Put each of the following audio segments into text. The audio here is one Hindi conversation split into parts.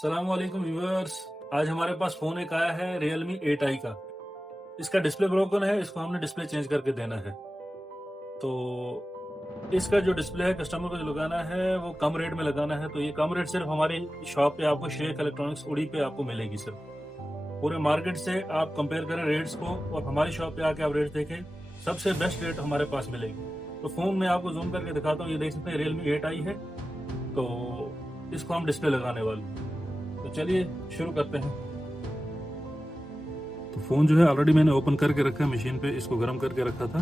सलामवालेकुम व्यूअर्स। आज हमारे पास फोन एक आया है Realme 8i का। इसका डिस्प्ले ब्रोकन है, इसको हमने डिस्प्ले चेंज करके देना है। तो इसका जो डिस्प्ले है कस्टमर को जो लगाना है वो कम रेट में लगाना है। तो ये कम रेट सिर्फ हमारी शॉप पे आपको शेख इलेक्ट्रॉनिक्स उड़ी पे आपको मिलेगी। सिर्फ पूरे मार्केट से आप कंपेयर करें रेट्स को और हमारी शॉप पे आके आप रेट देखें, सबसे बेस्ट रेट हमारे पास मिलेगी। तो फोन में आपको जूम करके दिखाता हूँ, ये देख सकते हैं Realme 8i है। तो इसको हम डिस्प्ले लगाने वाले हैं। तो चलिए शुरू करते हैं। तो फ़ोन जो है ऑलरेडी मैंने ओपन करके रखा है मशीन पे, इसको गर्म करके रखा था।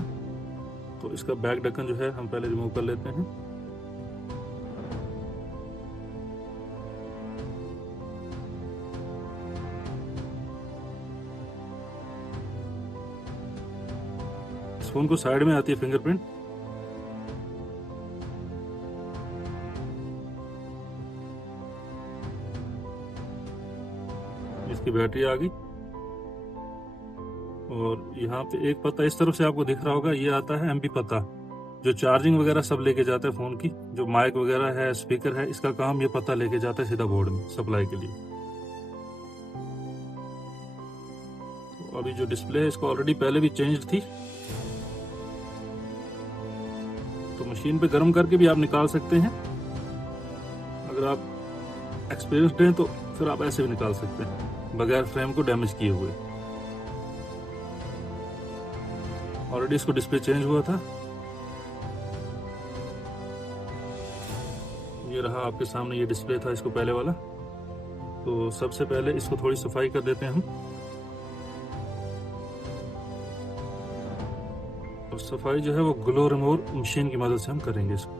तो इसका बैक ढक्कन जो है हम पहले रिमूव कर लेते हैं। इस फ़ोन को साइड में आती है फिंगरप्रिंट। इसकी बैटरी आ गई और यहाँ पे एक पत्ता इस तरफ से आपको दिख रहा होगा, ये आता है MP पत्ता, जो चार्जिंग वगैरह सब लेके जाता है फ़ोन की। जो माइक वगैरह है, स्पीकर है, इसका काम ये पत्ता लेके जाता है सीधा बोर्ड में सप्लाई के लिए। तो अभी जो डिस्प्ले है इसको ऑलरेडी पहले भी चेंज थी, तो मशीन पे गर्म करके भी आप निकाल सकते हैं। अगर आप एक्सपीरियंसड हैं तो फिर आप ऐसे भी निकाल सकते हैं बगैर फ्रेम को डैमेज किए हुए। ऑलरेडी इसको डिस्प्ले चेंज हुआ था। ये रहा आपके सामने, ये डिस्प्ले था इसको पहले वाला। तो सबसे पहले इसको थोड़ी सफाई कर देते हैं हम, और सफाई जो है वो ग्लो रिमूवर मशीन की मदद से हम करेंगे इसको।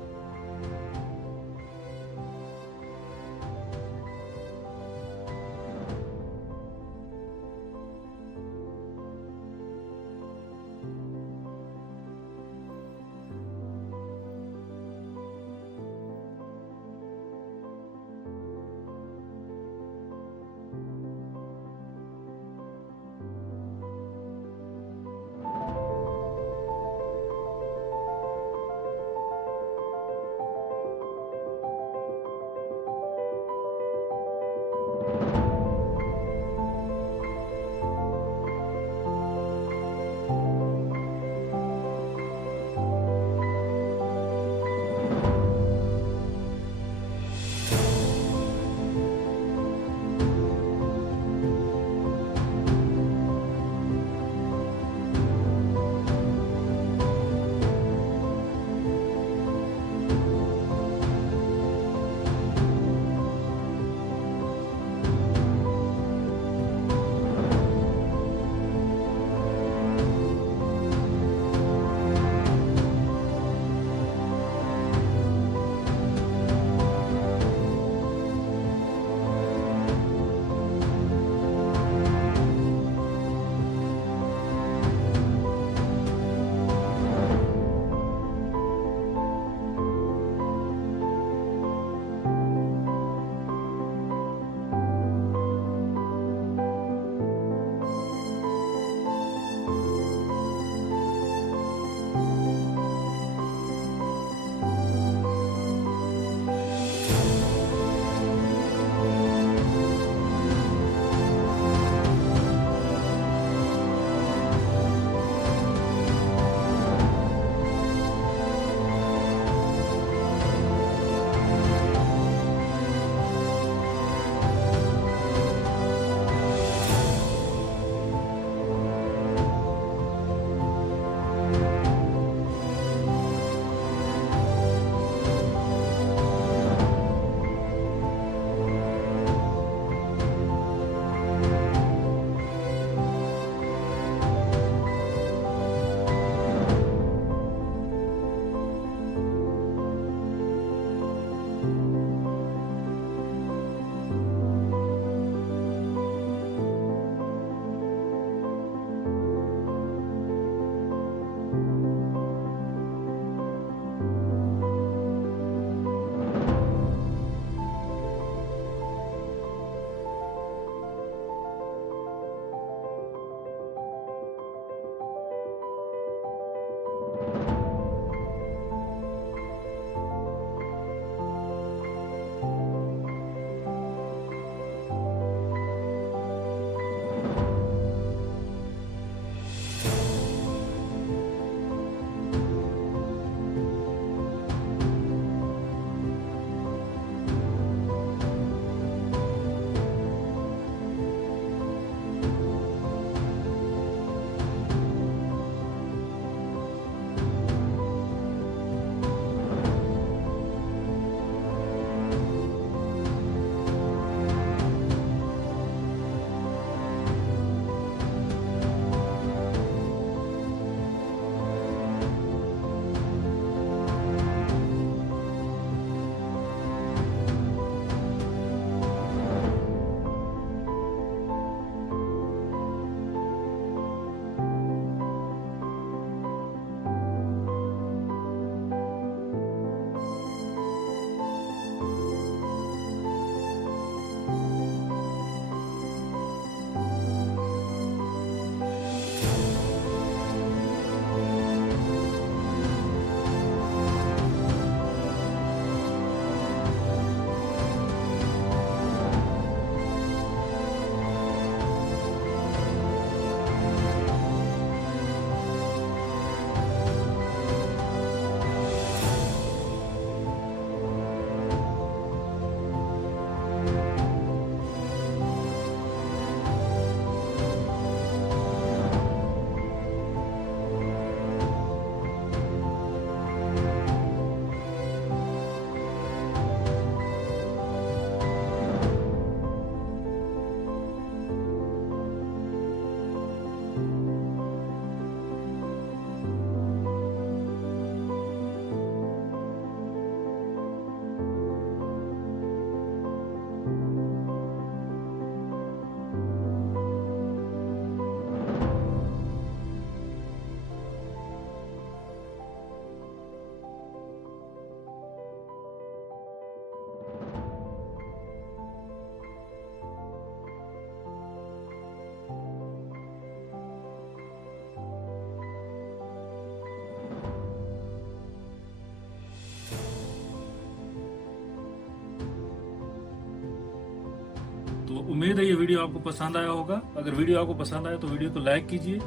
तो उम्मीद है ये वीडियो आपको पसंद आया होगा। अगर वीडियो आपको पसंद आया तो वीडियो को लाइक कीजिए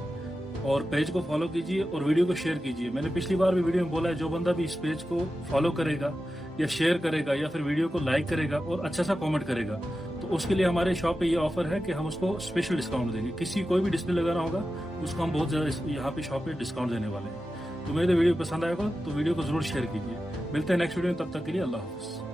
और पेज को फॉलो कीजिए और वीडियो को शेयर कीजिए। मैंने पिछली बार भी वीडियो में बोला है, जो बंदा भी इस पेज को फॉलो करेगा या शेयर करेगा या फिर वीडियो को लाइक करेगा और अच्छा सा कमेंट करेगा, तो उसके लिए हमारे शॉप पे ये ऑफर है कि हम उसको स्पेशल डिस्काउंट देंगे। किसी कोई भी डिस्प्ले लगाना होगा उसको हम बहुत ज़्यादा यहाँ पे शॉप पे डिस्काउंट देने वाले हैं। तो मेरे वीडियो पसंद आएगा तो वीडियो को जरूर शेयर कीजिए। मिलते हैं नेक्स्ट वीडियो में, तब तक के लिए अल्लाह हाफ़िज़।